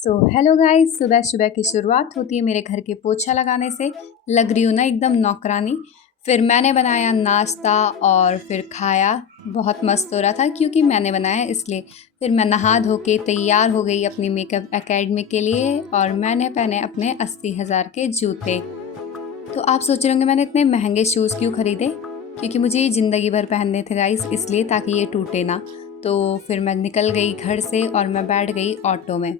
Hello guys, सुबह सुबह की शुरुआत होती है मेरे घर के पोछा लगाने से। लग रही हूँ ना एकदम नौकरानी। फिर मैंने बनाया नाश्ता और फिर खाया। बहुत मस्त हो रहा था क्योंकि मैंने बनाया इसलिए। फिर मैं नहा धो के तैयार हो गई अपनी मेकअप एकेडमी के लिए और मैंने पहने अपने 80,000 के जूते। तो आप सोच रहे होंगे मैंने इतने महंगे शूज़ क्यों ख़रीदे, क्योंकि मुझे ये ज़िंदगी भर पहनने थे गाइस, इसलिए ताकि ये टूटे ना। तो फिर मैं निकल गई घर से और मैं बैठ गई ऑटो में।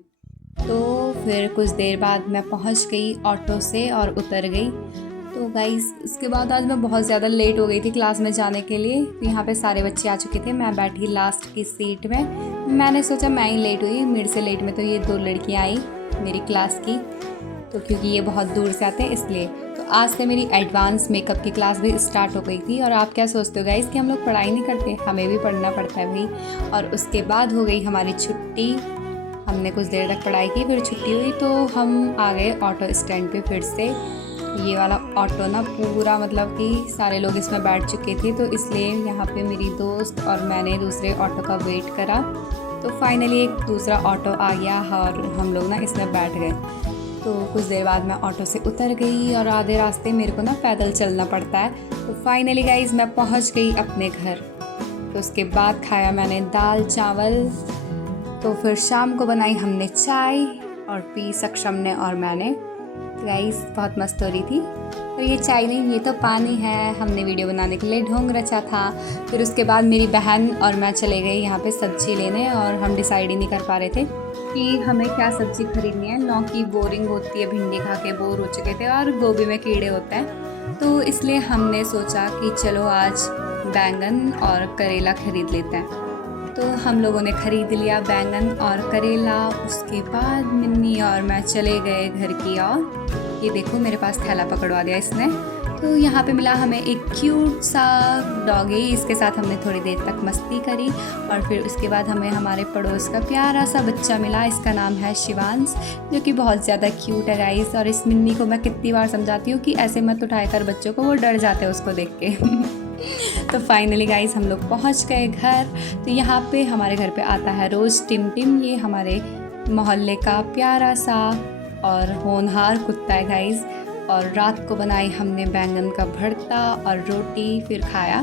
तो फिर कुछ देर बाद मैं पहुंच गई ऑटो से और उतर गई। तो गाइस इसके बाद आज मैं बहुत ज़्यादा लेट हो गई थी क्लास में जाने के लिए। तो यहाँ पे सारे बच्चे आ चुके थे, मैं बैठी लास्ट की सीट में। मैंने सोचा मैं ही लेट हुई, मेरे से लेट में तो ये दो लड़कियाँ आई मेरी क्लास की। तो क्योंकि ये बहुत दूर से आते हैं इसलिए। तो आज से मेरी एडवांस मेकअप की क्लास भी स्टार्ट हो गई थी। और आप क्या सोचते हो गाइस कि हम लोग पढ़ाई नहीं करते, हमें भी पढ़ना पड़ता है भाई। और उसके बाद हो गई हमारी छुट्टी। हमने कुछ देर तक पढ़ाई की, फिर छुट्टी हुई तो हम आ गए ऑटो स्टैंड पे फिर से। ये वाला ऑटो ना पूरा मतलब कि सारे लोग इसमें बैठ चुके थे, तो इसलिए यहाँ पे मेरी दोस्त और मैंने दूसरे ऑटो का वेट करा। तो फाइनली एक दूसरा ऑटो आ गया और हम लोग ना इसमें बैठ गए। तो कुछ देर बाद मैं ऑटो से उतर गई और आधे रास्ते मेरे को ना पैदल चलना पड़ता है। तो फाइनली गाइज मैं पहुँच गई अपने घर। तो उसके बाद खाया मैंने दाल चावल। तो फिर शाम को बनाई हमने चाय और पी सक्षम ने और मैंने। गाइस बहुत मस्त हो रही थी। और ये चाय नहीं, ये तो पानी है, हमने वीडियो बनाने के लिए ढोंग रचा था। फिर उसके बाद मेरी बहन और मैं चले गए यहाँ पे सब्जी लेने और हम डिसाइड ही नहीं कर पा रहे थे कि हमें क्या सब्ज़ी खरीदनी है। लौकी बोरिंग होती है, भिंडी खा के बोर हो चुके थे और गोभी में कीड़े होते हैं। तो इसलिए हमने सोचा कि चलो आज बैंगन और करेला खरीद लेते हैं। तो हम लोगों ने ख़रीद लिया बैंगन और करेला। उसके बाद मिन्नी और मैं चले गए घर की ओर। ये देखो मेरे पास थैला पकड़वा दिया इसने। तो यहाँ पे मिला हमें एक क्यूट सा डॉगी, इसके साथ हमने थोड़ी देर तक मस्ती करी। और फिर उसके बाद हमें हमारे पड़ोस का प्यारा सा बच्चा मिला, इसका नाम है शिवांश, जो कि बहुत ज़्यादा क्यूट है गाइस। और इस मिन्नी को मैं कितनी बार समझाती हूँ कि ऐसे मत उठाया कर बच्चों को, वो डर जाते हैं उसको देख के। तो फाइनली गाइस हम लोग पहुँच गए घर। तो यहाँ पे हमारे घर पे आता है रोज़ टिम टिम, ये हमारे मोहल्ले का प्यारा सा और होनहार कुत्ता है गाइस। और रात को बनाई हमने बैंगन का भरता और रोटी, फिर खाया।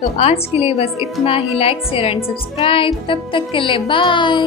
तो आज के लिए बस इतना ही। Like share and subscribe. तब तक के लिए बाय।